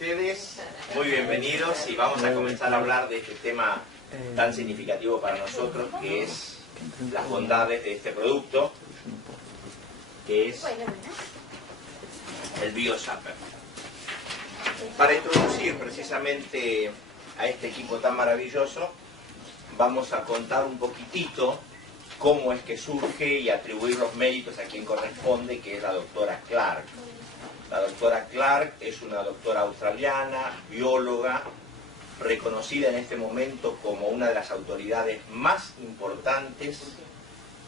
ustedes, muy bienvenidos y vamos a comenzar a hablar de este tema tan significativo para nosotros, que es las bondades de este producto, que es el BioZapper. Para introducir precisamente a este equipo tan maravilloso, vamos a contar un poquitito cómo es que surge y atribuir los méritos a quien corresponde, que es la doctora Clark. La doctora Clark es una doctora australiana, bióloga, reconocida en este momento como una de las autoridades más importantes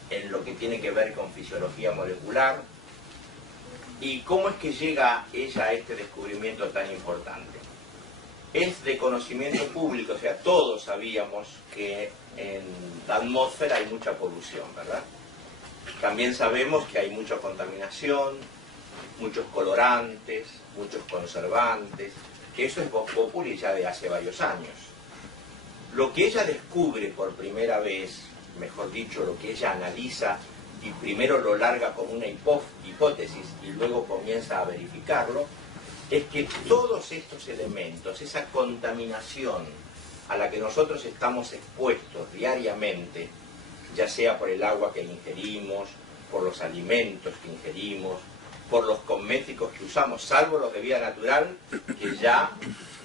en lo que tiene que ver con fisiología molecular. ¿Y cómo es que llega ella a este descubrimiento tan importante? Es de conocimiento público, o sea, todos sabíamos que en la atmósfera hay mucha polución, ¿verdad? También sabemos que hay mucha contaminación, muchos colorantes, muchos conservantes, que eso es vox populi ya de hace varios años. Lo que ella descubre por primera vez, mejor dicho, lo que ella analiza y primero lo larga como una hipótesis y luego comienza a verificarlo, es que todos estos elementos, esa contaminación a la que nosotros estamos expuestos diariamente, ya sea por el agua que ingerimos, por los alimentos que ingerimos, por los cosméticos que usamos, salvo los de vida natural, que ya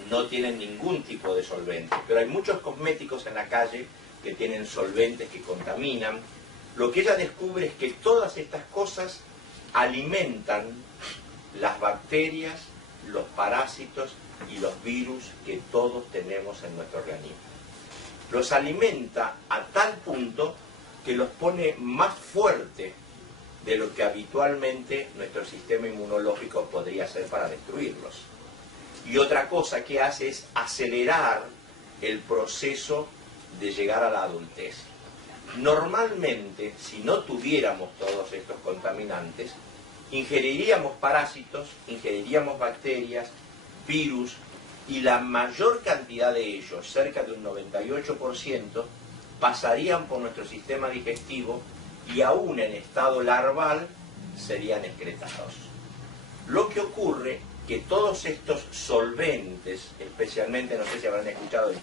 no tienen ningún tipo de solvente. Pero hay muchos cosméticos en la calle que tienen solventes que contaminan. Lo que ella descubre es que todas estas cosas alimentan las bacterias, los parásitos y los virus que todos tenemos en nuestro organismo. Los alimenta a tal punto que los pone más fuertes de lo que habitualmente nuestro sistema inmunológico podría hacer para destruirlos. Y otra cosa que hace es acelerar el proceso de llegar a la adultez. Normalmente, si no tuviéramos todos estos contaminantes, ingeriríamos parásitos, ingeriríamos bacterias, virus, y la mayor cantidad de ellos, cerca de un 98%, pasarían por nuestro sistema digestivo y aún en estado larval serían excretados. Lo que ocurre que todos estos solventes, especialmente, no sé si habrán escuchado el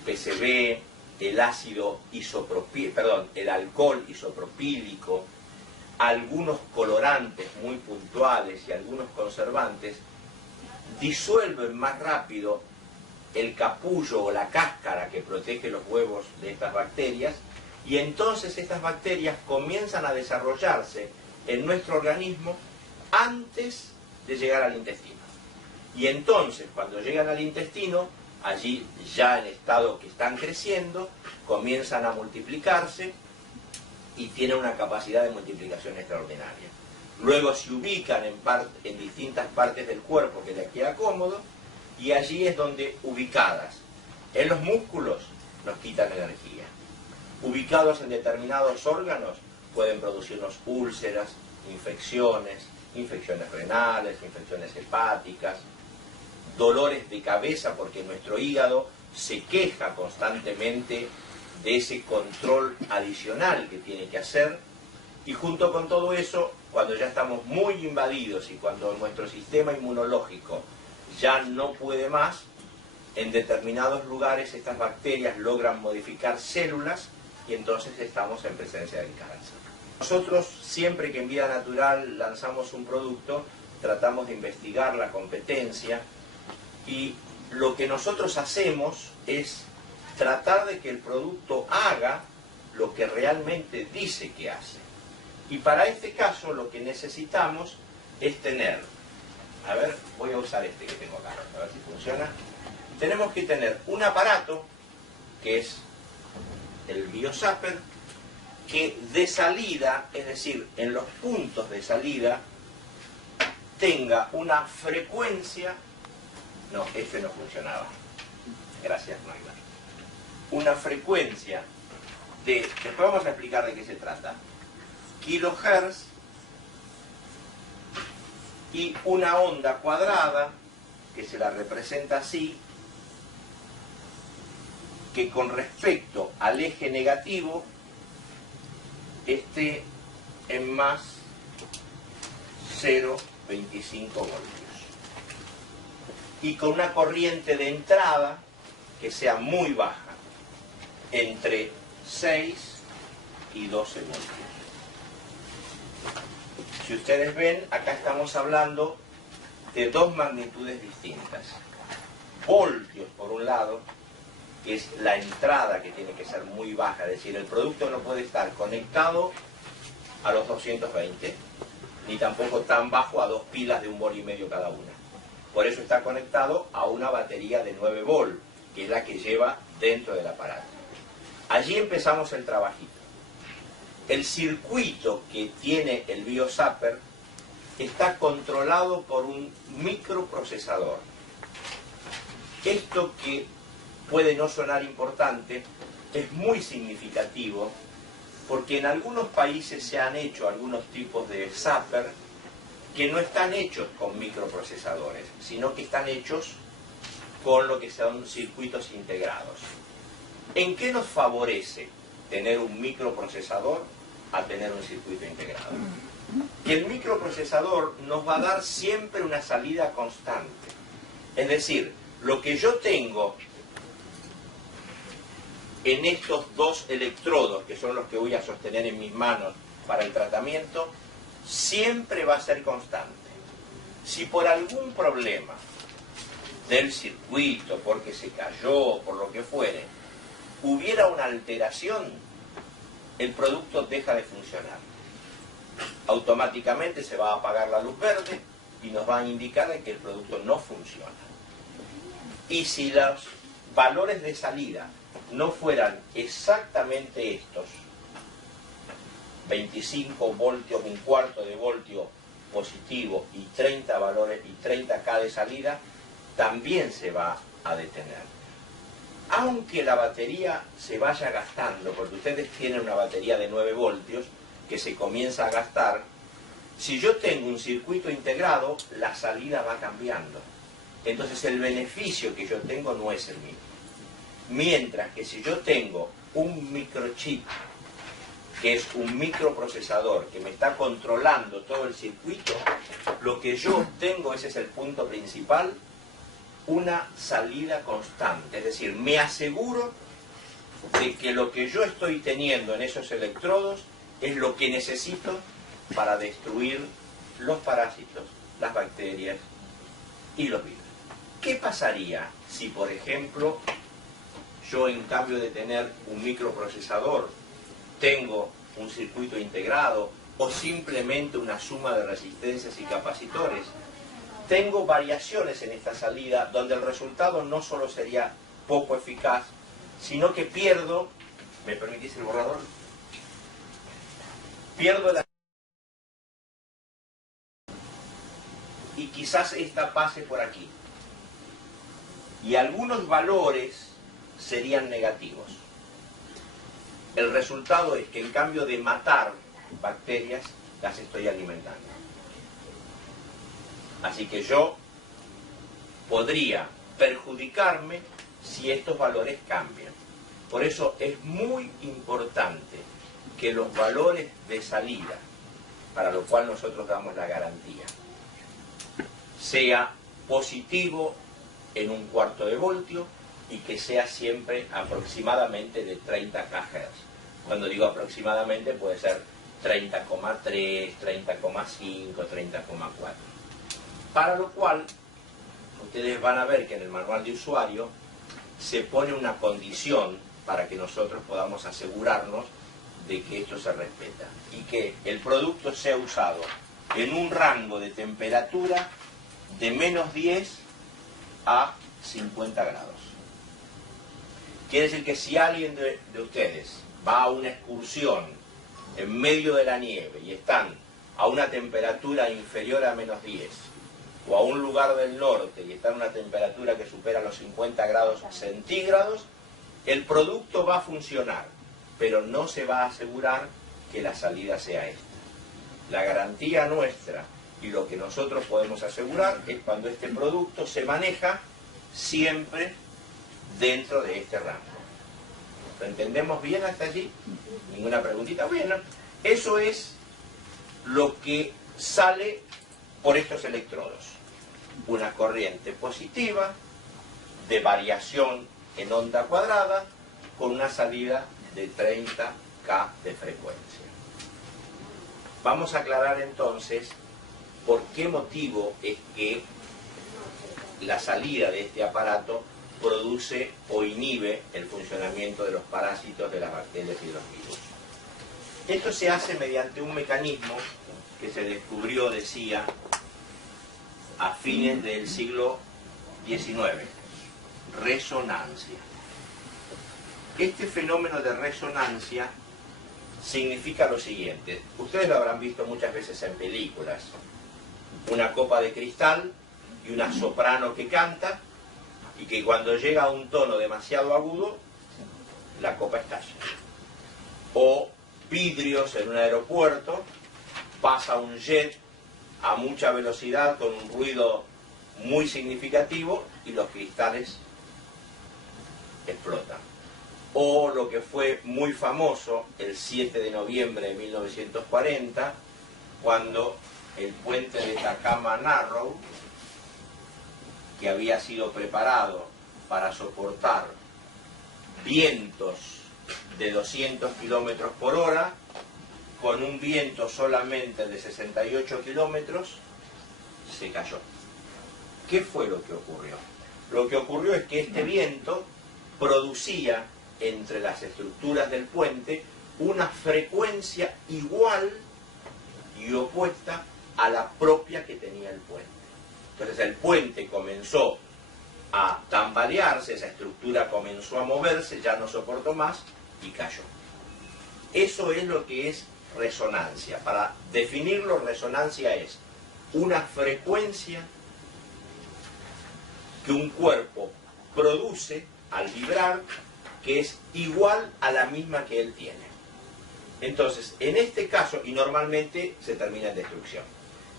PCB, el ácido isopropílico, perdón, el alcohol isopropílico, algunos colorantes muy puntuales y algunos conservantes, disuelven más rápido el capullo o la cáscara que protege los huevos de estas bacterias, y entonces estas bacterias comienzan a desarrollarse en nuestro organismo antes de llegar al intestino. Y entonces, cuando llegan al intestino, allí ya en estado que están creciendo, comienzan a multiplicarse y tienen una capacidad de multiplicación extraordinaria. Luego se ubican en distintas partes del cuerpo que les queda cómodo, y allí es donde, ubicadas en los músculos, nos quitan energía. Ubicados en determinados órganos, pueden producirnos úlceras, infecciones renales, infecciones hepáticas, dolores de cabeza, porque nuestro hígado se queja constantemente de ese control adicional que tiene que hacer. Y junto con todo eso, cuando ya estamos muy invadidos y cuando nuestro sistema inmunológico ya no puede más, en determinados lugares estas bacterias logran modificar células y entonces estamos en presencia del cáncer. Nosotros, siempre que en Vida Natural lanzamos un producto, tratamos de investigar la competencia, y lo que nosotros hacemos es tratar de que el producto haga lo que realmente dice que hace. Y para este caso lo que necesitamos es tener, a ver, voy a usar este que tengo acá, a ver si funciona. Tenemos que tener un aparato, que es el BioZapper, que de salida, es decir, en los puntos de salida, tenga una frecuencia. No, este no funcionaba. Gracias, Magda. Una frecuencia de, después vamos a explicar de qué se trata, kilohertz, y una onda cuadrada, que se la representa así, que con respecto al eje negativo esté en más 0,25 voltios. y con una corriente de entrada que sea muy baja, entre 6 y 12 voltios. Si ustedes ven, acá estamos hablando de dos magnitudes distintas. Voltios por un lado, que es la entrada que tiene que ser muy baja, es decir, el producto no puede estar conectado a los 220, ni tampoco tan bajo a dos pilas de 1,5 volts cada una. Por eso está conectado a una batería de 9 volts, que es la que lleva dentro del aparato. Allí empezamos el trabajito. El circuito que tiene el BioZapper está controlado por un microprocesador. Esto, que puede no sonar importante, es muy significativo porque en algunos países se han hecho algunos tipos de zapper que no están hechos con microprocesadores, sino que están hechos con lo que son circuitos integrados. ¿En qué nos favorece tener un microprocesador a tener un circuito integrado? Que el microprocesador nos va a dar siempre una salida constante. Es decir, lo que yo tengo en estos dos electrodos, que son los que voy a sostener en mis manos para el tratamiento, siempre va a ser constante. Si por algún problema del circuito, porque se cayó, por lo que fuere, hubiera una alteración, el producto deja de funcionar. Automáticamente se va a apagar la luz verde y nos va a indicar que el producto no funciona. Y si los valores de salida no fueran exactamente estos, 25 voltios, 1/4 de voltio positivo y 30 valores y 30K de salida, también se va a detener. Aunque la batería se vaya gastando, porque ustedes tienen una batería de 9 voltios que se comienza a gastar, si yo tengo un circuito integrado, la salida va cambiando. Entonces el beneficio que yo tengo no es el mismo. Mientras que si yo tengo un microchip, que es un microprocesador que me está controlando todo el circuito, lo que yo obtengo, ese es el punto principal, una salida constante. Es decir, me aseguro de que lo que yo estoy teniendo en esos electrodos es lo que necesito para destruir los parásitos, las bacterias y los virus. ¿Qué pasaría si, por ejemplo, yo, en cambio de tener un microprocesador, tengo un circuito integrado o simplemente una suma de resistencias y capacitores? Tengo variaciones en esta salida donde el resultado no solo sería poco eficaz, sino que pierdo, ¿me permitís el borrador? Pierdo la... y quizás esta pase por aquí. Y algunos valores serían negativos. El resultado es que, en cambio de matar bacterias, las estoy alimentando. Así que yo podría perjudicarme si estos valores cambian. Por eso es muy importante que los valores de salida, para lo cual nosotros damos la garantía, sea positivo en 1/4 de voltio y que sea siempre aproximadamente de 30 kHz. Cuando digo aproximadamente, puede ser 30,3, 30,5, 30,4. Para lo cual, ustedes van a ver que en el manual de usuario se pone una condición para que nosotros podamos asegurarnos de que esto se respeta y que el producto sea usado en un rango de temperatura de -10 a 50 grados. Quiere decir que si alguien de ustedes va a una excursión en medio de la nieve y están a una temperatura inferior a -10, o a un lugar del norte y están a una temperatura que supera los 50 grados centígrados, el producto va a funcionar, pero no se va a asegurar que la salida sea esta. La garantía nuestra y lo que nosotros podemos asegurar es cuando este producto se maneja siempre dentro de este rango. ¿Lo entendemos bien hasta allí? ¿Ninguna preguntita? Bueno, eso es lo que sale por estos electrodos. una corriente positiva de variación en onda cuadrada con una salida de 30K de frecuencia. Vamos a aclarar entonces por qué motivo es que la salida de este aparato produce o inhibe el funcionamiento de los parásitos, de las bacterias y de los virus. Esto se hace mediante un mecanismo que se descubrió, decía, a fines del siglo XIX, resonancia. Este fenómeno de resonancia significa lo siguiente. Ustedes lo habrán visto muchas veces en películas. Una copa de cristal y una soprano que canta, y que cuando llega a un tono demasiado agudo, la copa estalla. O vidrios en un aeropuerto, pasa un jet a mucha velocidad con un ruido muy significativo y los cristales explotan. O lo que fue muy famoso el 7 de noviembre de 1940, cuando el puente de Tacoma Narrow, que había sido preparado para soportar vientos de 200 kilómetros por hora, con un viento solamente de 68 kilómetros, se cayó. ¿Qué fue lo que ocurrió? Lo que ocurrió es que este viento producía entre las estructuras del puente una frecuencia igual y opuesta a la propia que tenía el puente. Entonces el puente comenzó a tambalearse, esa estructura comenzó a moverse, ya no soportó más y cayó. Eso es lo que es resonancia. Para definirlo, resonancia es una frecuencia que un cuerpo produce al vibrar que es igual a la misma que él tiene. Entonces, en este caso, y normalmente se termina en destrucción,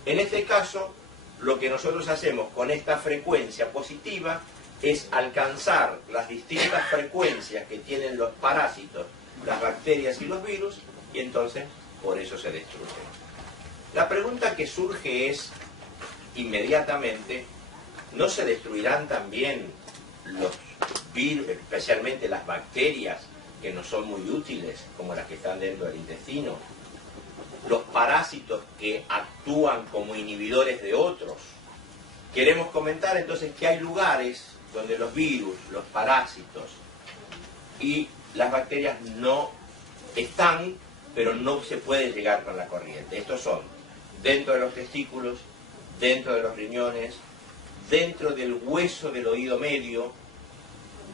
en este caso, lo que nosotros hacemos con esta frecuencia positiva es alcanzar las distintas frecuencias que tienen los parásitos, las bacterias y los virus, y entonces por eso se destruyen. La pregunta que surge es, inmediatamente, ¿no se destruirán también los virus, especialmente las bacterias que no son muy útiles, como las que están dentro del intestino? Los parásitos que actúan como inhibidores de otros. Queremos comentar entonces que hay lugares donde los virus, los parásitos y las bacterias no están, pero no se puede llegar con la corriente. Estos son dentro de los testículos, dentro de los riñones, dentro del hueso del oído medio,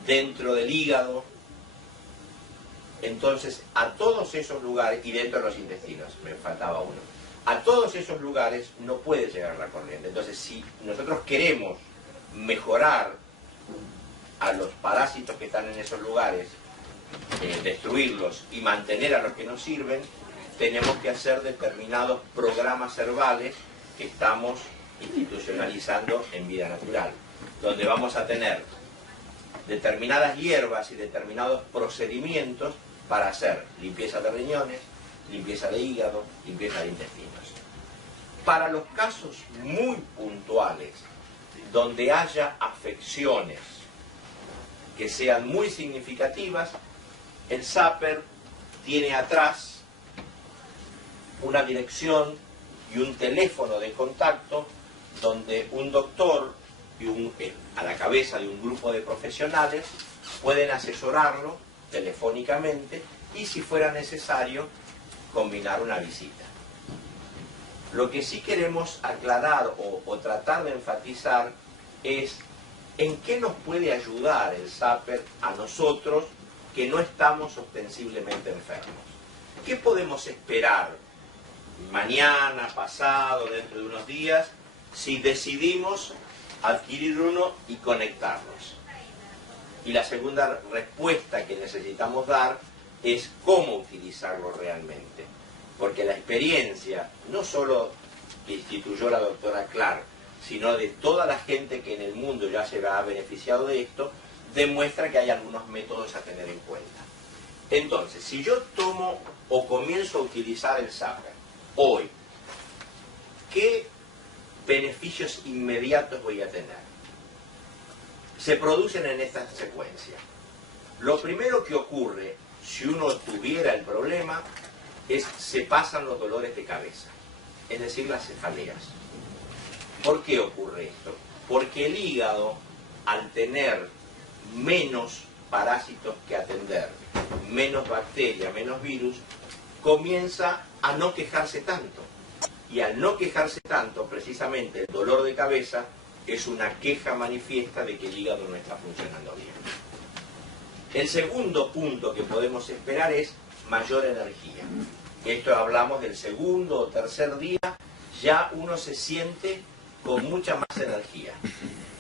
dentro del hígado. Entonces, a todos esos lugares, y dentro de los intestinos, me faltaba uno, a todos esos lugares no puede llegar la corriente. Entonces, si nosotros queremos mejorar a los parásitos que están en esos lugares, destruirlos y mantener a los que nos sirven, tenemos que hacer determinados programas herbales que estamos institucionalizando en Vida Natural, donde vamos a tener determinadas hierbas y determinados procedimientos para hacer limpieza de riñones, limpieza de hígado, limpieza de intestinos. Para los casos muy puntuales, donde haya afecciones que sean muy significativas, el zapper tiene atrás una dirección y un teléfono de contacto donde un doctor y a la cabeza de un grupo de profesionales pueden asesorarlo telefónicamente y, si fuera necesario, combinar una visita. Lo que sí queremos aclarar o tratar de enfatizar es en qué nos puede ayudar el zapper a nosotros que no estamos ostensiblemente enfermos. ¿Qué podemos esperar mañana, pasado, dentro de unos días, si decidimos adquirir uno y conectarnos? Y la segunda respuesta que necesitamos dar es cómo utilizarlo realmente. Porque la experiencia, no solo que instituyó la doctora Clark, sino de toda la gente que en el mundo ya se ha beneficiado de esto, demuestra que hay algunos métodos a tener en cuenta. Entonces, si yo tomo o comienzo a utilizar el zapper hoy, ¿qué beneficio beneficios inmediatos voy a tener? Se producen en esta secuencia. Lo primero que ocurre, si uno tuviera el problema, es se pasan los dolores de cabeza, es decir, las cefaleas. ¿Por qué ocurre esto? Porque el hígado, al tener menos parásitos que atender, menos bacterias, menos virus, comienza a no quejarse tanto. Y al no quejarse tanto, precisamente el dolor de cabeza es una queja manifiesta de que el hígado no está funcionando bien. El segundo punto que podemos esperar es mayor energía. Esto hablamos del segundo o tercer día, ya uno se siente con mucha más energía.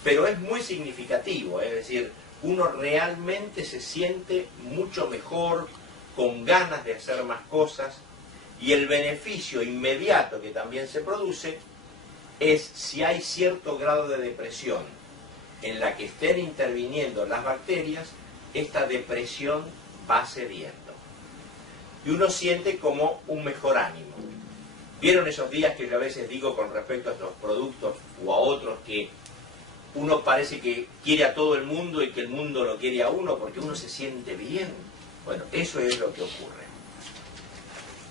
Pero es muy significativo, es decir, uno realmente se siente mucho mejor, con ganas de hacer más cosas, y el beneficio inmediato que también se produce es si hay cierto grado de depresión en la que estén interviniendo las bacterias, esta depresión va cediendo. Y uno siente como un mejor ánimo. ¿Vieron esos días que yo a veces digo con respecto a estos productos o a otros que uno parece que quiere a todo el mundo y que el mundo lo quiere a uno porque uno se siente bien? Bueno, eso es lo que ocurre.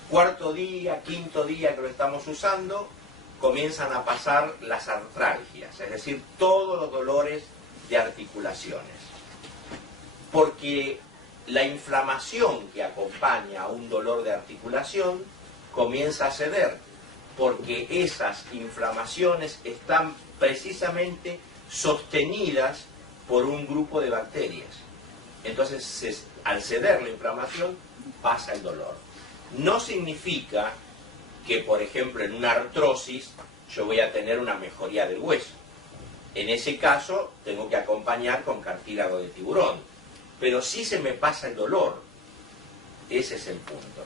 Cuarto día, quinto día que lo estamos usando, comienzan a pasar las artralgias, es decir, todos los dolores de articulaciones. Porque la inflamación que acompaña a un dolor de articulación comienza a ceder, porque esas inflamaciones están precisamente sostenidas por un grupo de bacterias. Entonces, al ceder la inflamación, pasa el dolor. No significa que, por ejemplo, en una artrosis yo voy a tener una mejoría del hueso. En ese caso, tengo que acompañar con cartílago de tiburón. Pero sí se me pasa el dolor. Ese es el punto.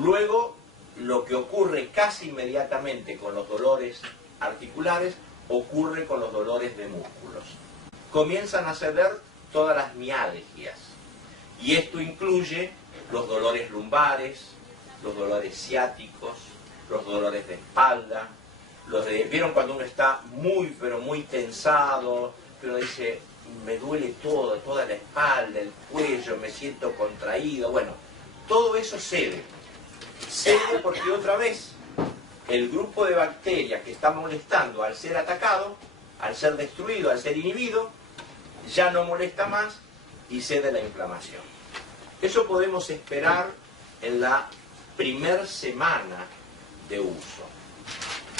Luego, lo que ocurre casi inmediatamente con los dolores articulares, ocurre con los dolores de músculos. Comienzan a ceder todas las mialgias. Y esto incluye los dolores lumbares, los dolores ciáticos, los dolores de espalda, ¿vieron cuando uno está muy, pero muy tensado, pero dice, me duele todo, toda la espalda, el cuello, me siento contraído? Bueno, todo eso cede. Cede porque otra vez el grupo de bacterias que está molestando al ser atacado, al ser destruido, al ser inhibido, ya no molesta más y cede la inflamación. Eso podemos esperar en la primer semana de uso.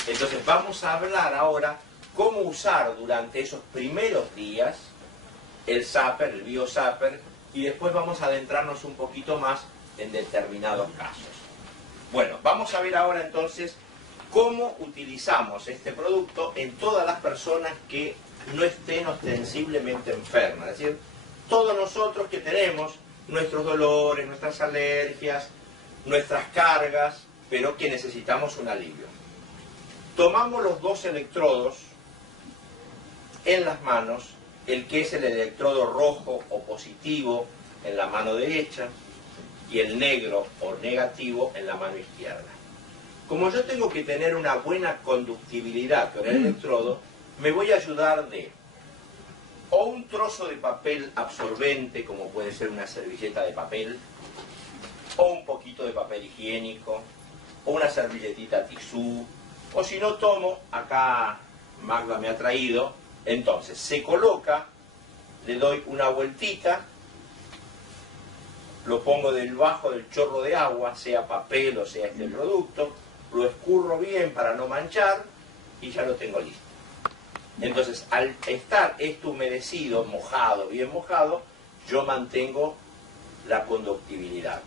Entonces vamos a hablar ahora cómo usar durante esos primeros días el Zapper, el BioZapper, y después vamos a adentrarnos un poquito más en determinados casos. Bueno, vamos a ver ahora entonces cómo utilizamos este producto en todas las personas que no estén ostensiblemente enfermas. Es decir, todos nosotros que tenemos nuestros dolores, nuestras alergias, nuestras cargas, pero que necesitamos un alivio. Tomamos los dos electrodos en las manos, el que es el electrodo rojo o positivo en la mano derecha y el negro o negativo en la mano izquierda. Como yo tengo que tener una buena conductibilidad con el electrodo, me voy a ayudar de o un trozo de papel absorbente, como puede ser una servilleta de papel, o un poquito de papel higiénico, o una servilletita tisú, o si no tomo, acá Magda me ha traído, entonces se coloca, le doy una vueltita, lo pongo debajo del chorro de agua, sea papel o sea este producto, lo escurro bien para no manchar y ya lo tengo listo. Entonces, al estar esto humedecido, mojado, bien mojado, yo mantengo la conductibilidad.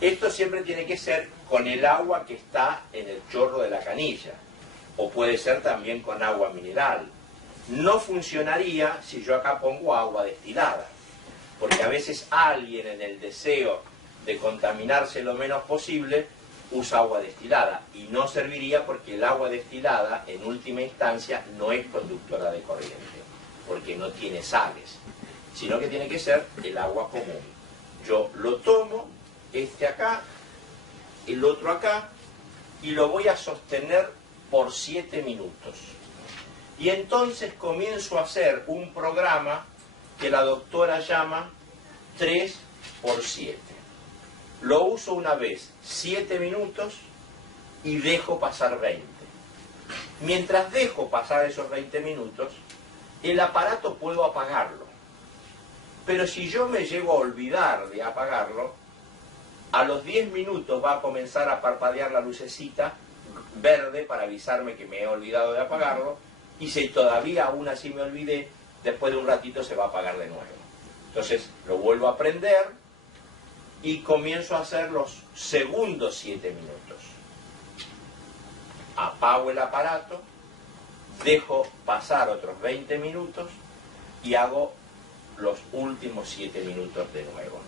Esto siempre tiene que ser con el agua que está en el chorro de la canilla, o puede ser también con agua mineral. No funcionaría si yo acá pongo agua destilada, porque a veces alguien en el deseo de contaminarse lo menos posible usa agua destilada y no serviría porque el agua destilada en última instancia no es conductora de corriente porque no tiene sales, sino que tiene que ser el agua común. Yo lo tomo, este acá, el otro acá, y lo voy a sostener por 7 minutos. Y entonces comienzo a hacer un programa que la doctora llama 3 por 7. Lo uso una vez 7 minutos y dejo pasar 20. Mientras dejo pasar esos 20 minutos, el aparato puedo apagarlo. Pero si yo me llego a olvidar de apagarlo, a los 10 minutos va a comenzar a parpadear la lucecita verde para avisarme que me he olvidado de apagarlo, y si todavía aún así me olvidé, después de un ratito se va a apagar de nuevo. Entonces lo vuelvo a prender y comienzo a hacer los segundos 7 minutos. Apago el aparato, dejo pasar otros 20 minutos y hago los últimos 7 minutos de nuevo.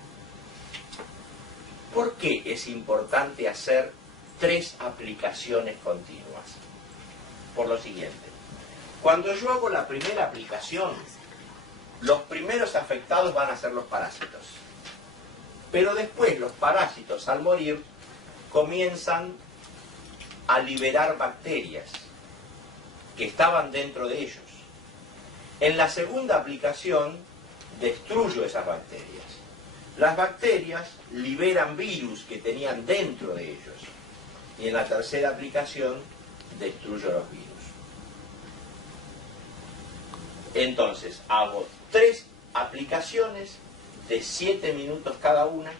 ¿Por qué es importante hacer 3 aplicaciones continuas? Por lo siguiente. Cuando yo hago la primera aplicación, los primeros afectados van a ser los parásitos. Pero después los parásitos, al morir, comienzan a liberar bacterias que estaban dentro de ellos. En la segunda aplicación, destruyo esas bacterias. Las bacterias liberan virus que tenían dentro de ellos. Y en la tercera aplicación, destruyo los virus. Entonces, hago 3 aplicaciones de 7 minutos cada una,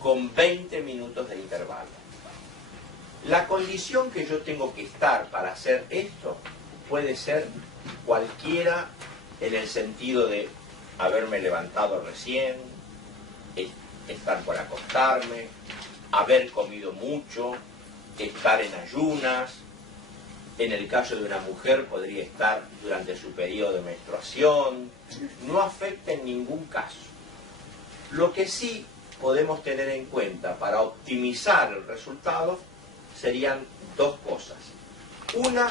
con 20 minutos de intervalo. La condición que yo tengo que estar para hacer esto puede ser cualquiera, en el sentido de haberme levantado recién, estar por acostarme, haber comido mucho, estar en ayunas. En el caso de una mujer podría estar durante su periodo de menstruación. No afecta en ningún caso. Lo que sí podemos tener en cuenta para optimizar el resultado serían 2 cosas. Una,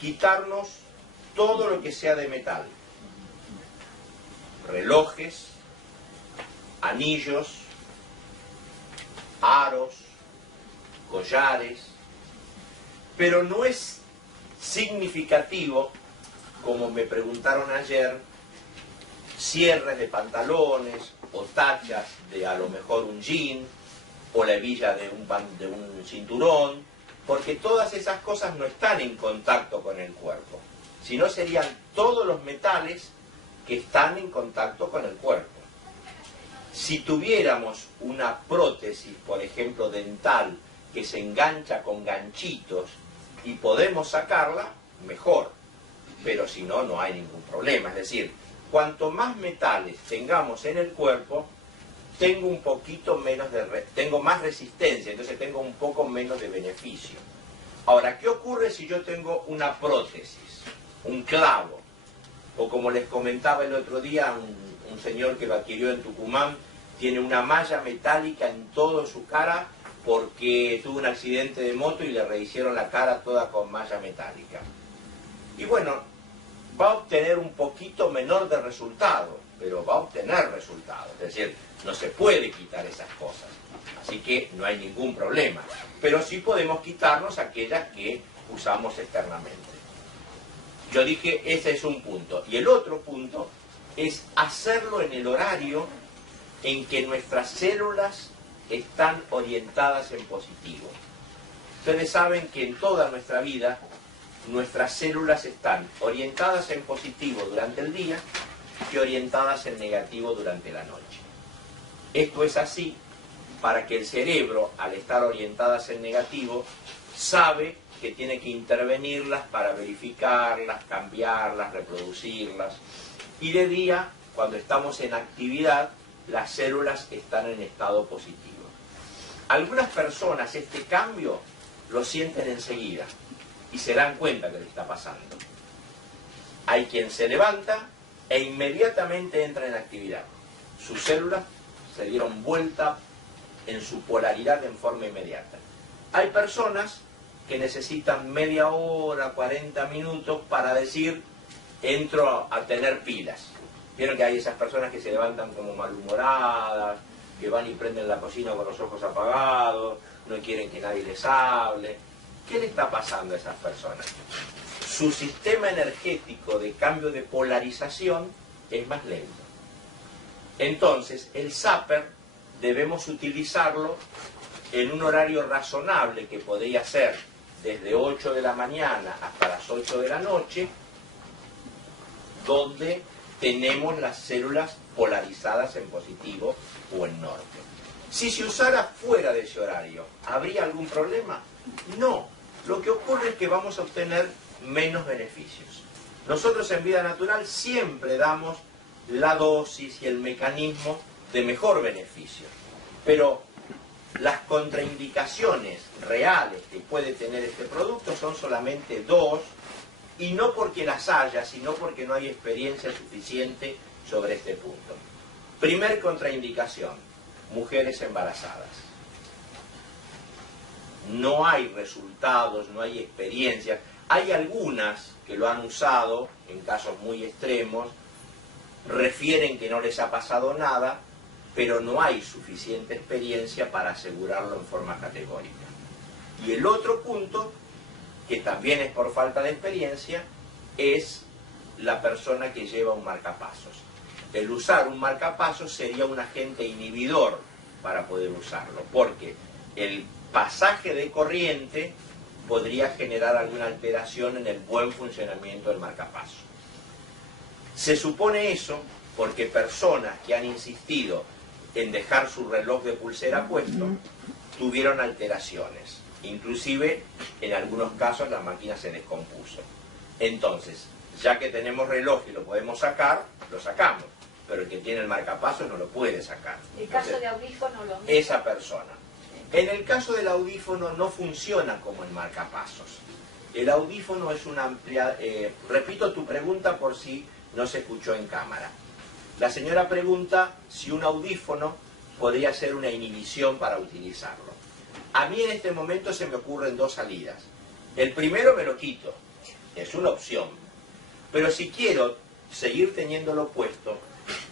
quitarnos todo lo que sea de metal. Relojes, anillos, aros, collares. Pero no es significativo, como me preguntaron ayer, cierres de pantalones o tachas de a lo mejor un jean o la hebilla de un cinturón, porque todas esas cosas no están en contacto con el cuerpo, sino serían todos los metales que están en contacto con el cuerpo. Si tuviéramos una prótesis, por ejemplo dental, que se engancha con ganchitos y podemos sacarla, mejor. Pero si no, no hay ningún problema. Es decir, cuanto más metales tengamos en el cuerpo, tengo un poquito menos tengo más resistencia, entonces tengo un poco menos de beneficio. Ahora, ¿qué ocurre si yo tengo una prótesis, un clavo? O como les comentaba el otro día, un señor que lo adquirió en Tucumán, tiene una malla metálica en toda su cara porque tuvo un accidente de moto y le rehicieron la cara toda con malla metálica. Y bueno, va a obtener un poquito menor de resultado, pero va a obtener resultados. Es decir, no se puede quitar esas cosas. Así que no hay ningún problema. Pero sí podemos quitarnos aquellas que usamos externamente. Yo dije, ese es un punto. Y el otro punto es hacerlo en el horario en que nuestras células están orientadas en positivo. Ustedes saben que en toda nuestra vida nuestras células están orientadas en positivo durante el día y orientadas en negativo durante la noche. Esto es así para que el cerebro, al estar orientadas en negativo, sabe que tiene que intervenirlas para verificarlas, cambiarlas, reproducirlas. Y de día, cuando estamos en actividad, las células están en estado positivo. Algunas personas este cambio lo sienten enseguida y se dan cuenta que le está pasando. Hay quien se levanta e inmediatamente entra en actividad. Sus células se dieron vuelta en su polaridad en forma inmediata. Hay personas que necesitan media hora, 40 minutos para decir, entro a tener pilas. Vieron que hay esas personas que se levantan como malhumoradas, que van y prenden la cocina con los ojos apagados, no quieren que nadie les hable. ¿Qué le está pasando a esas personas? Su sistema energético de cambio de polarización es más lento. Entonces, el zapper debemos utilizarlo en un horario razonable que podría ser desde 8 de la mañana hasta las 8 de la noche, donde tenemos las células polarizadas en positivo o en norte. Si se usara fuera de ese horario, ¿habría algún problema? No. Lo que ocurre es que vamos a obtener menos beneficios. Nosotros en Vida Natural siempre damos la dosis y el mecanismo de mejor beneficio. Pero las contraindicaciones reales que puede tener este producto son solamente dos, y no porque las haya, sino porque no hay experiencia suficiente sobre este punto. Primer contraindicación, mujeres embarazadas. No hay resultados, no hay experiencia. Hay algunas que lo han usado en casos muy extremos, refieren que no les ha pasado nada, pero no hay suficiente experiencia para asegurarlo en forma categórica. Y el otro punto, que también es por falta de experiencia, es la persona que lleva un marcapasos. El usar un marcapasos sería un agente inhibidor para poder usarlo, porque el pasaje de corriente podría generar alguna alteración en el buen funcionamiento del marcapasos. Se supone eso porque personas que han insistido en dejar su reloj de pulsera puesto tuvieron alteraciones. Inclusive, en algunos casos, la máquina se descompuso. Entonces, ya que tenemos reloj y lo podemos sacar, lo sacamos. Pero el que tiene el marcapasos no lo puede sacar. El caso de audífono lo mismo. Esa persona. En el caso del audífono no funciona como el marcapasos. El audífono es una amplia... repito tu pregunta por si no se escuchó en cámara. La señora pregunta si un audífono podría ser una inhibición para utilizarlo. A mí en este momento se me ocurren dos salidas. El primero me lo quito, es una opción. Pero si quiero seguir teniéndolo puesto,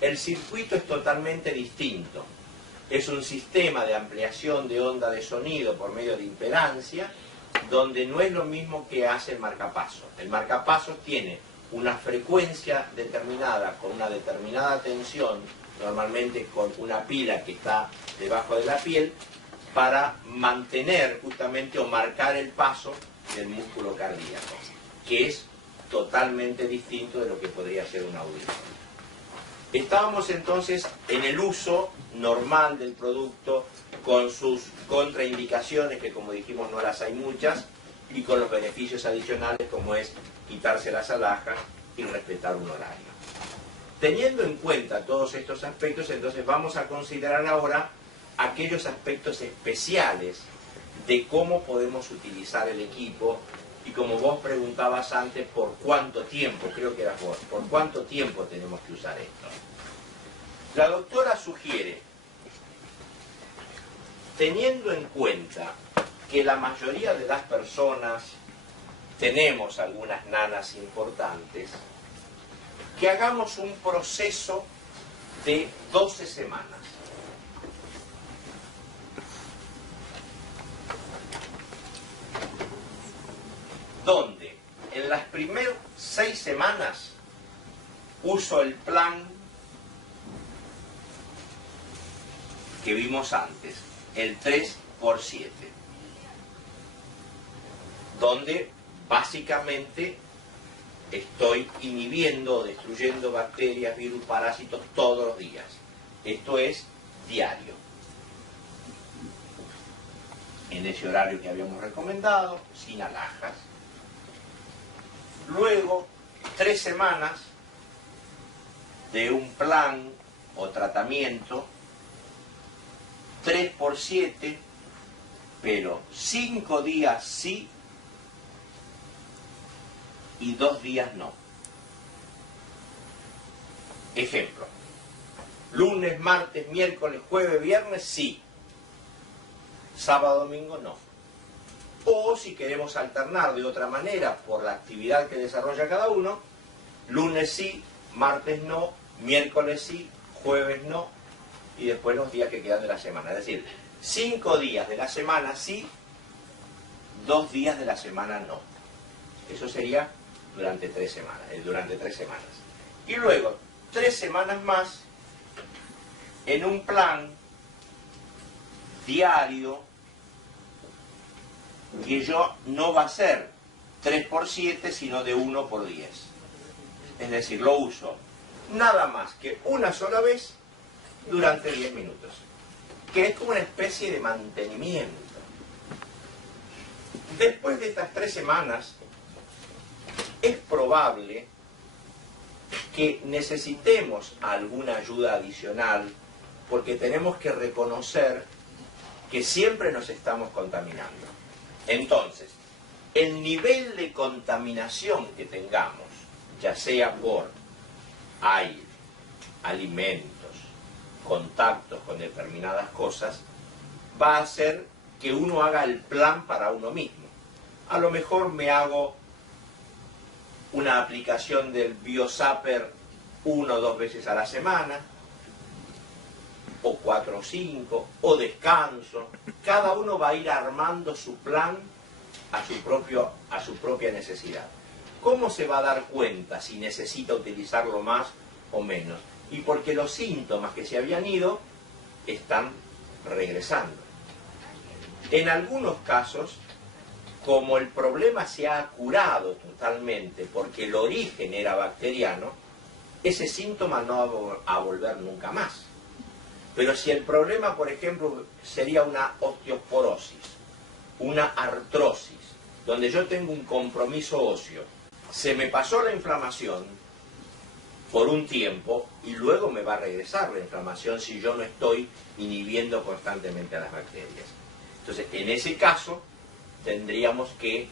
el circuito es totalmente distinto. Es un sistema de ampliación de onda de sonido por medio de impedancia, donde no es lo mismo que hace el marcapasos. El marcapasos tiene una frecuencia determinada, con una determinada tensión, normalmente con una pila que está debajo de la piel, para mantener justamente o marcar el paso del músculo cardíaco, que es totalmente distinto de lo que podría ser un audífono. Estábamos entonces en el uso normal del producto, con sus contraindicaciones, que como dijimos no las hay muchas, y con los beneficios adicionales como es quitarse las alhajas y respetar un horario. Teniendo en cuenta todos estos aspectos, entonces vamos a considerar ahora aquellos aspectos especiales de cómo podemos utilizar el equipo, y como vos preguntabas antes, por cuánto tiempo, creo que eras vos, por cuánto tiempo tenemos que usar esto. La doctora sugiere, teniendo en cuenta que la mayoría de las personas tenemos algunas nanas importantes, que hagamos un proceso de 12 semanas. Donde en las primeras 6 semanas uso el plan que vimos antes, el 3×7, donde básicamente estoy inhibiendo o destruyendo bacterias, virus, parásitos todos los días. Esto es diario. En ese horario que habíamos recomendado, sin alhajas. Luego, 3 semanas de un plan o tratamiento, 3×7, pero 5 días sí y 2 días no. Ejemplo, lunes, martes, miércoles, jueves, viernes sí, sábado, domingo no. O si queremos alternar de otra manera por la actividad que desarrolla cada uno, lunes sí, martes no, miércoles sí, jueves no, y después los días que quedan de la semana. Es decir, 5 días de la semana sí, 2 días de la semana no. Eso sería durante 3 semanas. Y luego, 3 semanas más en un plan diario que yo no va a ser 3×7, sino de 1×10. Es decir, lo uso nada más que una sola vez durante 10 minutos. Que es como una especie de mantenimiento. Después de estas 3 semanas, es probable que necesitemos alguna ayuda adicional, porque tenemos que reconocer que siempre nos estamos contaminando. Entonces, el nivel de contaminación que tengamos, ya sea por aire, alimentos, contactos con determinadas cosas, va a hacer que uno haga el plan para uno mismo. A lo mejor me hago una aplicación del BioZapper 1 o 2 veces a la semana, o 4 o 5, o descanso. Cada uno va a ir armando su plan a su propia necesidad. ¿Cómo se va a dar cuenta si necesita utilizarlo más o menos? Y porque los síntomas que se habían ido están regresando. En algunos casos, como el problema se ha curado totalmente porque el origen era bacteriano, ese síntoma no va a volver nunca más. Pero si el problema, por ejemplo, sería una osteoporosis, una artrosis, donde yo tengo un compromiso óseo, se me pasó la inflamación por un tiempo y luego me va a regresar la inflamación si yo no estoy inhibiendo constantemente a las bacterias. Entonces, en ese caso, tendríamos que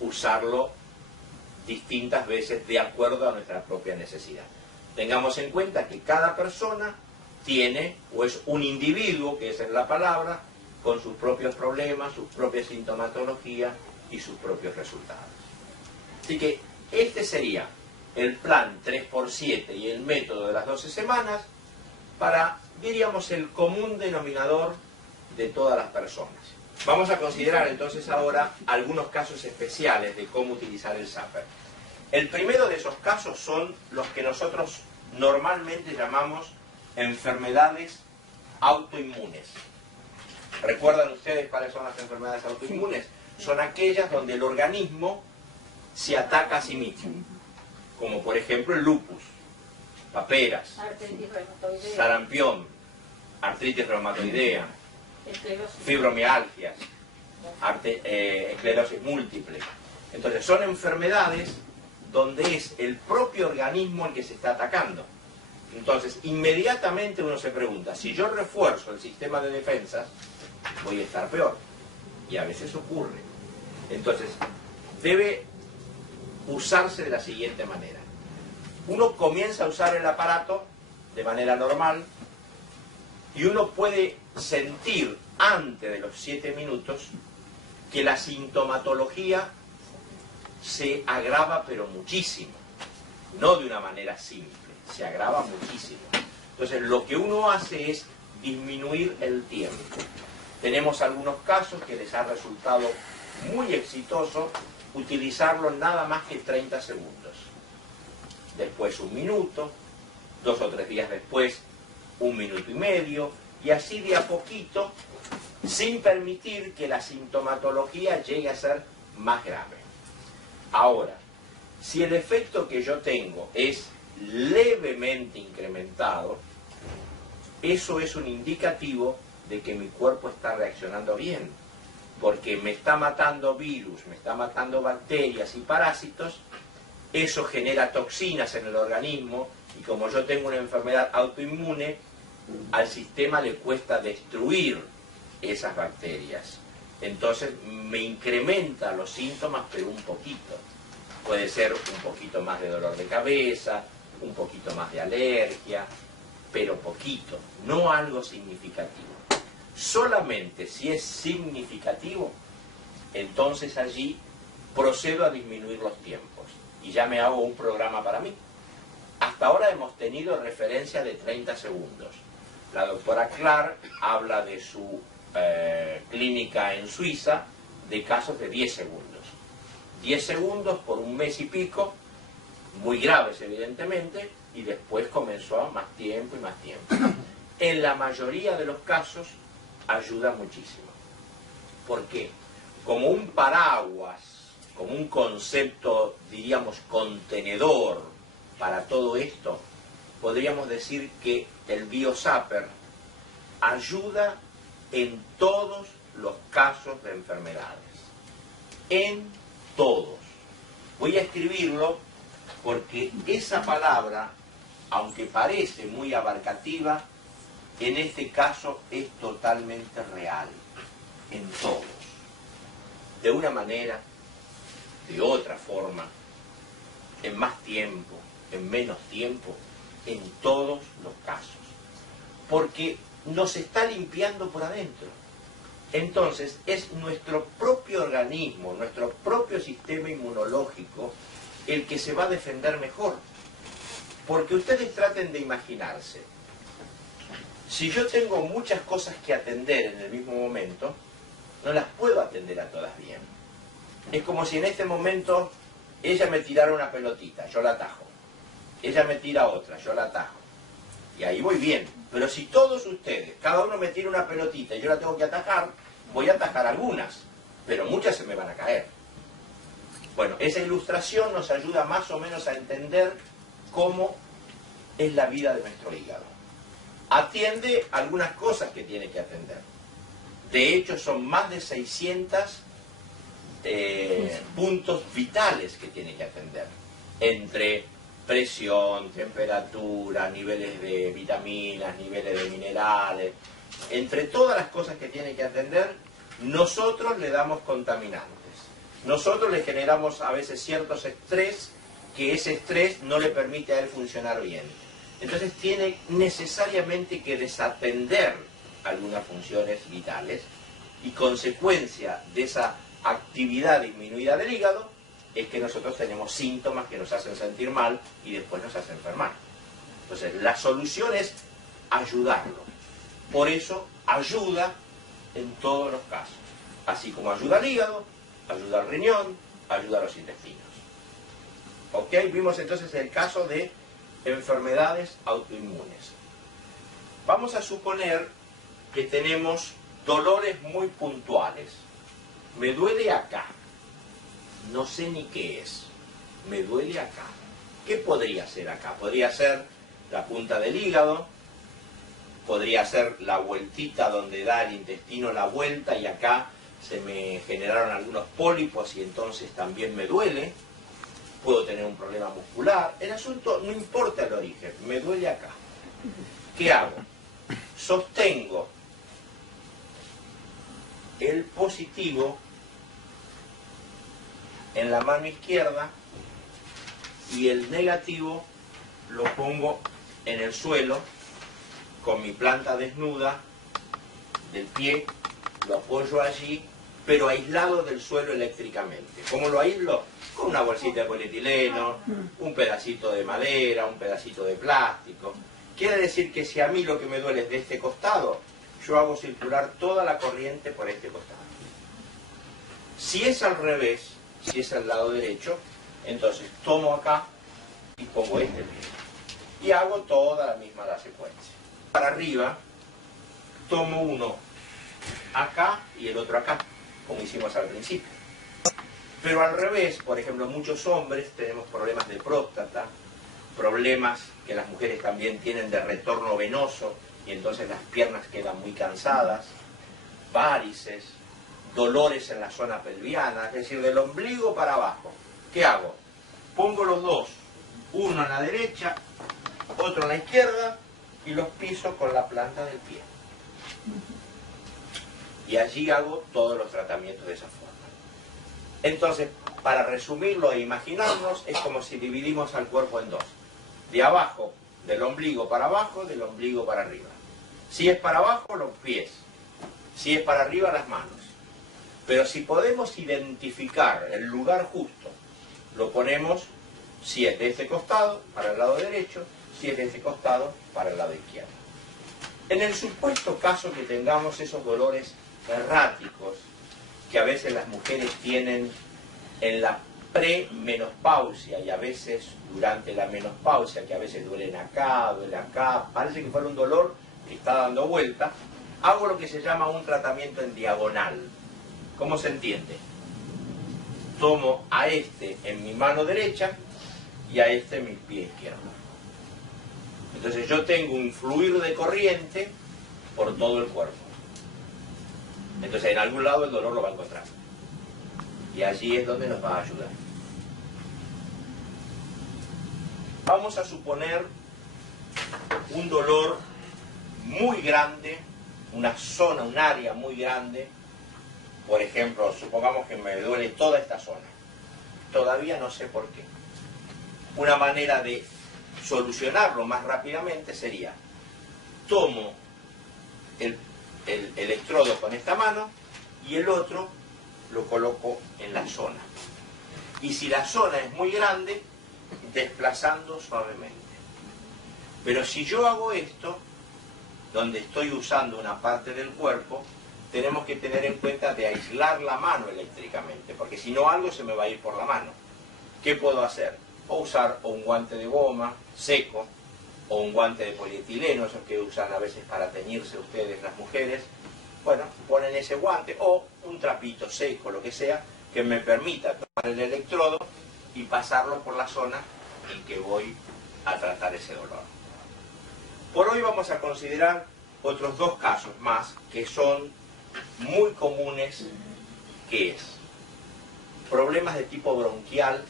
usarlo distintas veces de acuerdo a nuestra propia necesidad. Tengamos en cuenta que cada persona tiene, o es un individuo, que esa es la palabra, con sus propios problemas, sus propias sintomatologías y sus propios resultados. Así que este sería el plan 3×7 y el método de las 12 semanas para, diríamos, el común denominador de todas las personas. Vamos a considerar entonces ahora algunos casos especiales de cómo utilizar el Zapper. El primero de esos casos son los que nosotros normalmente llamamos enfermedades autoinmunes. ¿Recuerdan ustedes cuáles son las enfermedades autoinmunes? Son aquellas donde el organismo se ataca a sí mismo, como por ejemplo el lupus, paperas, sarampión, artritis reumatoidea, fibromialgias, esclerosis múltiple. Entonces son enfermedades donde es el propio organismo el que se está atacando. Entonces inmediatamente uno se pregunta, si yo refuerzo el sistema de defensas, voy a estar peor. Y a veces ocurre. Entonces debe usarse de la siguiente manera. Uno comienza a usar el aparato de manera normal y uno puede sentir antes de los 7 minutos que la sintomatología se agrava pero muchísimo, no de una manera simple, se agrava muchísimo. Entonces lo que uno hace es disminuir el tiempo. Tenemos algunos casos que les ha resultado muy exitoso utilizarlo nada más que 30 segundos. Después 1 minuto, 2 o 3 días después 1 minuto y medio, y así de a poquito, sin permitir que la sintomatología llegue a ser más grave. Ahora, si el efecto que yo tengo es levemente incrementado, eso es un indicativo de que mi cuerpo está reaccionando bien, porque me está matando virus, me está matando bacterias y parásitos, eso genera toxinas en el organismo, y como yo tengo una enfermedad autoinmune, al sistema le cuesta destruir esas bacterias. Entonces me incrementa los síntomas, pero un poquito. Puede ser un poquito más de dolor de cabeza, un poquito más de alergia, pero poquito, no algo significativo. Solamente si es significativo, entonces allí procedo a disminuir los tiempos y ya me hago un programa para mí. Hasta ahora hemos tenido referencia de 30 segundos. La doctora Clark habla de su clínica en Suiza, de casos de 10 segundos. 10 segundos por un mes y pico, muy graves evidentemente, y después comenzó a más tiempo y más tiempo. En la mayoría de los casos ayuda muchísimo. ¿Por qué? Como un paraguas, como un concepto, diríamos, contenedor para todo esto, podríamos decir que el BioZapper ayuda en todos los casos de enfermedades. En todos. Voy a escribirlo porque esa palabra, aunque parece muy abarcativa, en este caso es totalmente real. En todos. De una manera, de otra forma, en más tiempo, en menos tiempo, en todos los casos. Porque nos está limpiando por adentro. Entonces es nuestro propio organismo, nuestro propio sistema inmunológico el que se va a defender mejor. Porque ustedes traten de imaginarse, si yo tengo muchas cosas que atender en el mismo momento, no las puedo atender a todas bien. Es como si en este momento ella me tirara una pelotita, yo la atajo. Ella me tira otra, yo la atajo. Y ahí voy bien. Pero si todos ustedes, cada uno me tira una pelotita y yo la tengo que atajar, voy a atajar algunas, pero muchas se me van a caer. Bueno, esa ilustración nos ayuda más o menos a entender cómo es la vida de nuestro hígado. Atiende algunas cosas que tiene que atender. De hecho, son más de 600 puntos vitales que tiene que atender. Entre presión, temperatura, niveles de vitaminas, niveles de minerales. Entre todas las cosas que tiene que atender, nosotros le damos contaminantes. Nosotros le generamos a veces ciertos estrés, que ese estrés no le permite a él funcionar bien. Entonces tiene necesariamente que desatender algunas funciones vitales, y consecuencia de esa actividad disminuida del hígado es que nosotros tenemos síntomas que nos hacen sentir mal y después nos hacen enfermar. Entonces la solución es ayudarlo. Por eso ayuda en todos los casos. Así como ayuda al hígado, ayuda al riñón, ayuda a los intestinos. ¿Ok? Vimos entonces el caso de enfermedades autoinmunes. Vamos a suponer que tenemos dolores muy puntuales. Me duele acá. No sé ni qué es. Me duele acá. ¿Qué podría ser acá? Podría ser la punta del hígado, podría ser la vueltita donde da el intestino la vuelta y acá se me generaron algunos pólipos y entonces también me duele. Puedo tener un problema muscular. El asunto no importa el origen, me duele acá. ¿Qué hago? Sostengo el positivo en la mano izquierda y el negativo lo pongo en el suelo con mi planta desnuda del pie, lo apoyo allí, pero aislado del suelo eléctricamente. ¿Cómo lo aíslo? Con una bolsita de polietileno, un pedacito de madera, un pedacito de plástico. Quiere decir que si a mí lo que me duele es de este costado, yo hago circular toda la corriente por este costado. Si es al revés, si es al lado derecho, entonces tomo acá y pongo este pie. Y hago toda la misma secuencia. Para arriba, tomo uno acá y el otro acá, como hicimos al principio. Pero al revés, por ejemplo, muchos hombres tenemos problemas de próstata, problemas que las mujeres también tienen de retorno venoso, y entonces las piernas quedan muy cansadas, varices, dolores en la zona pelviana, es decir, del ombligo para abajo. ¿Qué hago? Pongo los dos, uno a la derecha, otro a la izquierda, y los piso con la planta del pie. Y allí hago todos los tratamientos de esa forma. Entonces, para resumirlo e imaginarnos, es como si dividimos al cuerpo en dos. De abajo, del ombligo para abajo, del ombligo para arriba. Si es para abajo, los pies. Si es para arriba, las manos. Pero si podemos identificar el lugar justo, lo ponemos, si es de este costado, para el lado derecho, si es de este costado, para el lado izquierdo. En el supuesto caso que tengamos esos dolores erráticos, que a veces las mujeres tienen en la premenopausia y a veces durante la menopausia, que a veces duele acá, parece que fuera un dolor que está dando vuelta, hago lo que se llama un tratamiento en diagonal. ¿Cómo se entiende? Tomo a este en mi mano derecha y a este en mi pie izquierdo. Entonces yo tengo un fluir de corriente por todo el cuerpo. Entonces en algún lado el dolor lo va a encontrar. Y allí es donde nos va a ayudar. Vamos a suponer un dolor muy grande, una zona, un área muy grande. Por ejemplo, supongamos que me duele toda esta zona. Todavía no sé por qué. Una manera de solucionarlo más rápidamente sería, tomo el electrodo con esta mano y el otro lo coloco en la zona. Y si la zona es muy grande, desplazando suavemente. Pero si yo hago esto, donde estoy usando una parte del cuerpo, tenemos que tener en cuenta de aislar la mano eléctricamente, porque si no algo se me va a ir por la mano. ¿Qué puedo hacer? O usar un guante de goma seco, o un guante de polietileno, esos que usan a veces para teñirse ustedes las mujeres. Bueno, ponen ese guante, o un trapito seco, lo que sea, que me permita tomar el electrodo y pasarlo por la zona en que voy a tratar ese dolor. Por hoy vamos a considerar otros dos casos más que son muy comunes, que es problemas de tipo bronquial,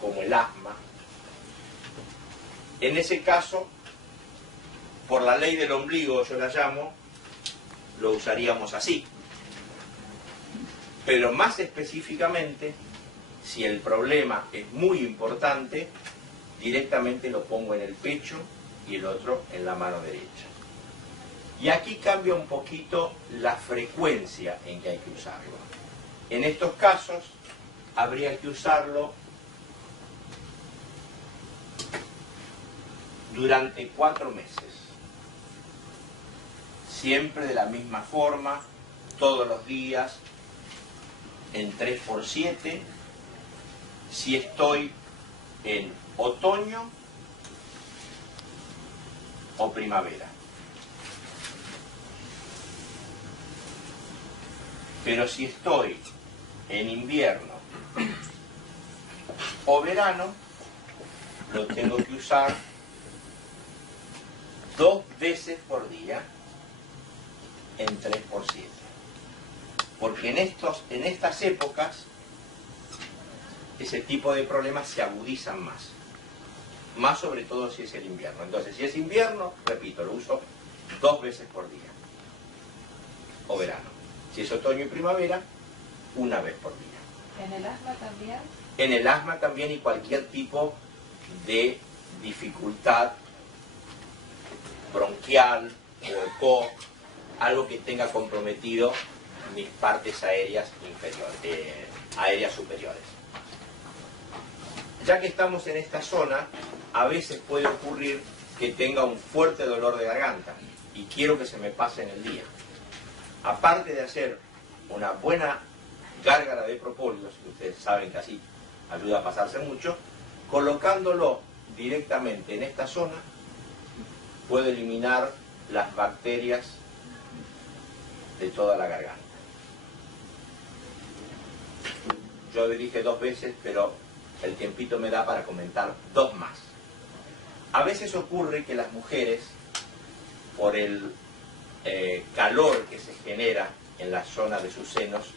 como el asma. En ese caso, por la ley del ombligo, yo la llamo, lo usaríamos así. Pero más específicamente, si el problema es muy importante, directamente lo pongo en el pecho y el otro en la mano derecha. Y aquí cambia un poquito la frecuencia en que hay que usarlo. En estos casos, habría que usarlo durante 4 meses. Siempre de la misma forma, todos los días, en 3×7, si estoy en otoño o primavera. Pero si estoy en invierno o verano, lo tengo que usar 2 veces por día en 3×7. Porque en estas épocas ese tipo de problemas se agudizan más. Más sobre todo si es el invierno. Entonces, si es invierno, repito, lo uso 2 veces por día. O verano. Si es otoño y primavera, 1 vez por día. ¿En el asma también? En el asma también y cualquier tipo de dificultad bronquial o EPOC, algo que tenga comprometido mis partes aéreas aéreas superiores. Ya que estamos en esta zona, a veces puede ocurrir que tenga un fuerte dolor de garganta y quiero que se me pase en el día. Aparte de hacer una buena gárgara de propóleos, que ustedes saben que así ayuda a pasarse mucho, colocándolo directamente en esta zona, puedo eliminar las bacterias de toda la garganta. Yo le dije 2 veces, pero el tiempito me da para comentar 2 más. A veces ocurre que las mujeres, por el calor que se genera en la zona de sus senos,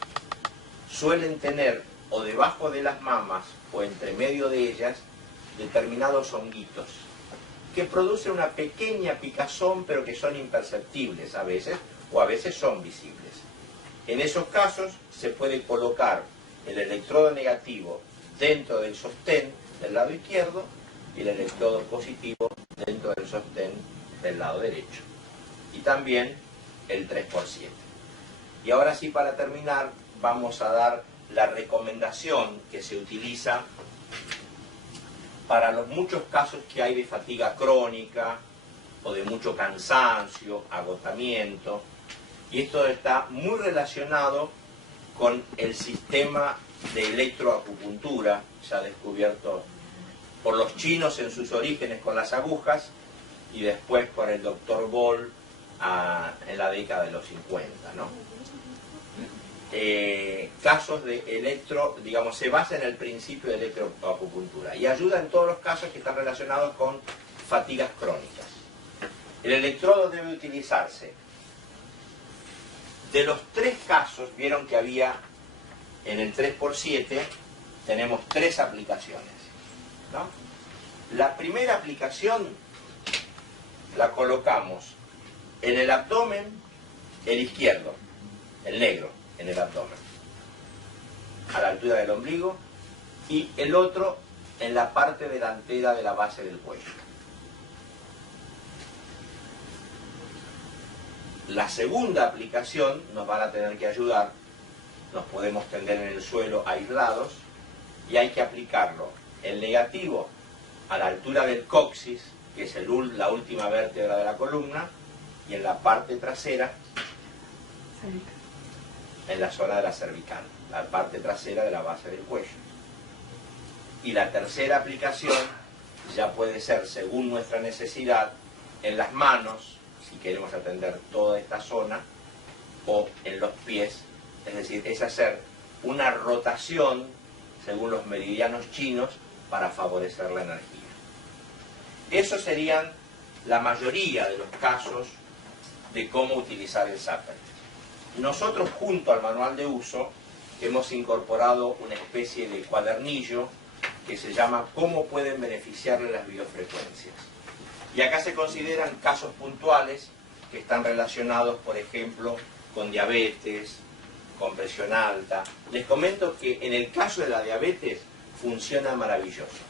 suelen tener o debajo de las mamas o entre medio de ellas determinados honguitos que producen una pequeña picazón pero que son imperceptibles a veces o a veces son visibles. En esos casos se puede colocar el electrodo negativo dentro del sostén del lado izquierdo y el electrodo positivo dentro del sostén del lado derecho. Y también el 3×7. Y ahora sí, para terminar, vamos a dar la recomendación que se utiliza para los muchos casos que hay de fatiga crónica o de mucho cansancio, agotamiento. Y esto está muy relacionado con el sistema de electroacupuntura, ya descubierto por los chinos en sus orígenes con las agujas, y después por el doctor Boll en la década de los 50, ¿no? Casos de digamos, se basa en el principio de electroacupuntura y ayuda en todos los casos que están relacionados con fatigas crónicas. El electrodo debe utilizarse. De los 3 casos, vieron que había en el 3×7, tenemos 3 aplicaciones, ¿no? La primera aplicación la colocamos en el abdomen, el izquierdo, el negro, en el abdomen, a la altura del ombligo, y el otro en la parte delantera de la base del cuello. La segunda aplicación nos van a tener que ayudar, nos podemos tender en el suelo aislados, y hay que aplicarlo, el negativo, a la altura del coxis, que es la última vértebra de la columna, y en la parte trasera, en la zona de la cervical, la parte trasera de la base del cuello. Y la tercera aplicación ya puede ser, según nuestra necesidad, en las manos, si queremos atender toda esta zona, o en los pies, es decir, es hacer una rotación, según los meridianos chinos, para favorecer la energía. Esos serían la mayoría de los casos de cómo utilizar el zapper. Nosotros, junto al manual de uso, hemos incorporado una especie de cuadernillo que se llama ¿Cómo pueden beneficiarle las biofrecuencias? Y acá se consideran casos puntuales que están relacionados, por ejemplo, con diabetes, con presión alta. Les comento que en el caso de la diabetes funciona maravilloso.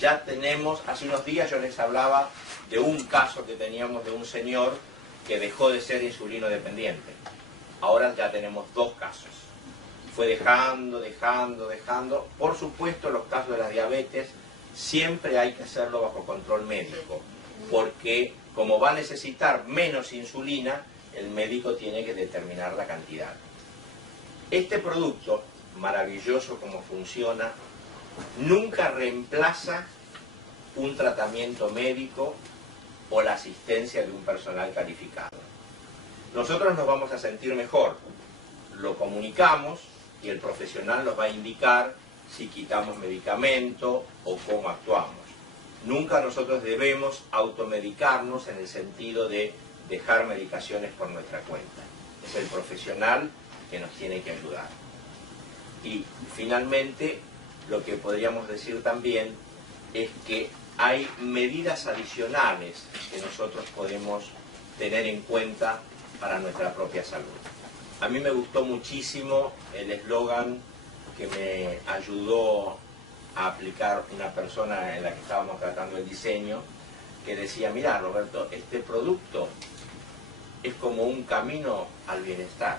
Ya tenemos, hace unos días yo les hablaba de un caso que teníamos de un señor que dejó de ser insulino dependiente. Ahora ya tenemos 2 casos. Fue dejando. Por supuesto, los casos de la diabetes siempre hay que hacerlo bajo control médico, porque como va a necesitar menos insulina, el médico tiene que determinar la cantidad. Este producto, maravilloso como funciona, nunca reemplaza un tratamiento médico o la asistencia de un personal calificado. Nosotros nos vamos a sentir mejor, lo comunicamos y el profesional nos va a indicar si quitamos medicamento o cómo actuamos. Nunca nosotros debemos automedicarnos en el sentido de dejar medicaciones por nuestra cuenta. Es el profesional que nos tiene que ayudar. Y finalmente, lo que podríamos decir también es que hay medidas adicionales que nosotros podemos tener en cuenta para nuestra propia salud. A mí me gustó muchísimo el eslogan que me ayudó a aplicar una persona en la que estábamos tratando el diseño, que decía, mirá Roberto, este producto es como un camino al bienestar.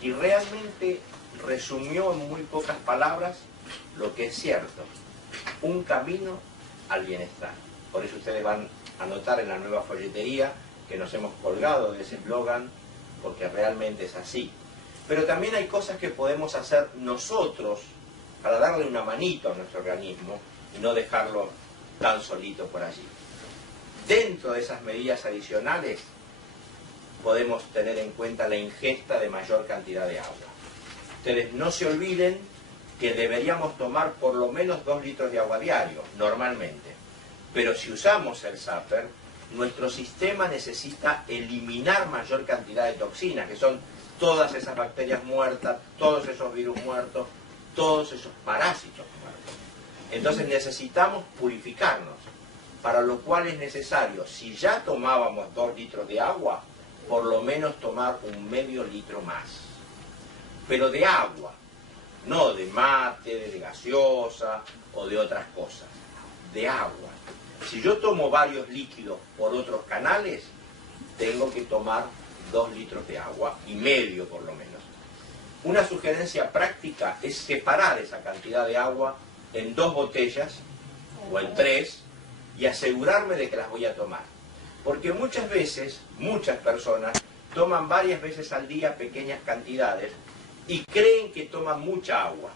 Y realmente resumió en muy pocas palabras lo que es cierto, un camino al bienestar. Por eso ustedes van a notar en la nueva folletería que nos hemos colgado de ese eslogan, porque realmente es así. Pero también hay cosas que podemos hacer nosotros para darle una manito a nuestro organismo y no dejarlo tan solito por allí. Dentro de esas medidas adicionales podemos tener en cuenta la ingesta de mayor cantidad de agua. Ustedes no se olviden que deberíamos tomar por lo menos 2 litros de agua diario, normalmente. Pero si usamos el zapper, nuestro sistema necesita eliminar mayor cantidad de toxinas, que son todas esas bacterias muertas, todos esos virus muertos, todos esos parásitos muertos. Entonces necesitamos purificarnos, para lo cual es necesario, si ya tomábamos 2 litros de agua, por lo menos tomar un medio litro más. Pero de agua, no de mate, de gaseosa o de otras cosas, de agua. Si yo tomo varios líquidos por otros canales, tengo que tomar 2 litros de agua y medio por lo menos. Una sugerencia práctica es separar esa cantidad de agua en 2 botellas o en 3 y asegurarme de que las voy a tomar. Porque muchas veces, muchas personas toman varias veces al día pequeñas cantidades y creen que toman mucha agua.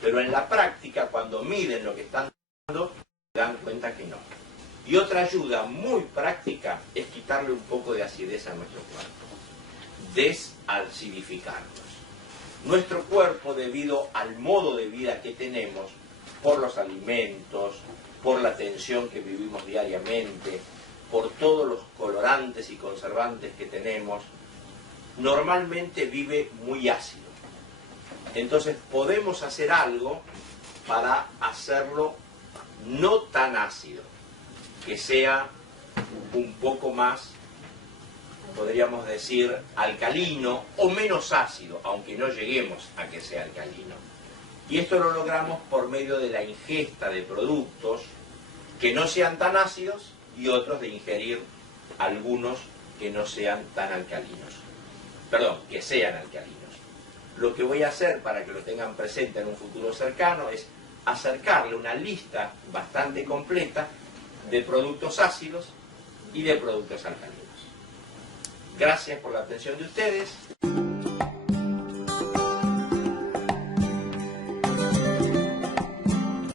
Pero en la práctica, cuando miden lo que están tomando, se dan cuenta que no. Y otra ayuda muy práctica es quitarle un poco de acidez a nuestro cuerpo. Desacidificarnos. Nuestro cuerpo, debido al modo de vida que tenemos, por los alimentos, por la tensión que vivimos diariamente, por todos los colorantes y conservantes que tenemos, normalmente vive muy ácido. Entonces podemos hacer algo para hacerlo no tan ácido, que sea un poco más, podríamos decir, alcalino o menos ácido, aunque no lleguemos a que sea alcalino. Y esto lo logramos por medio de la ingesta de productos que no sean tan ácidos y otros de ingerir algunos que no sean tan alcalinos. Perdón, que sean alcalinos. Lo que voy a hacer para que lo tengan presente en un futuro cercano es acercarle una lista bastante completa de productos ácidos y de productos alcalinos. Gracias por la atención de ustedes.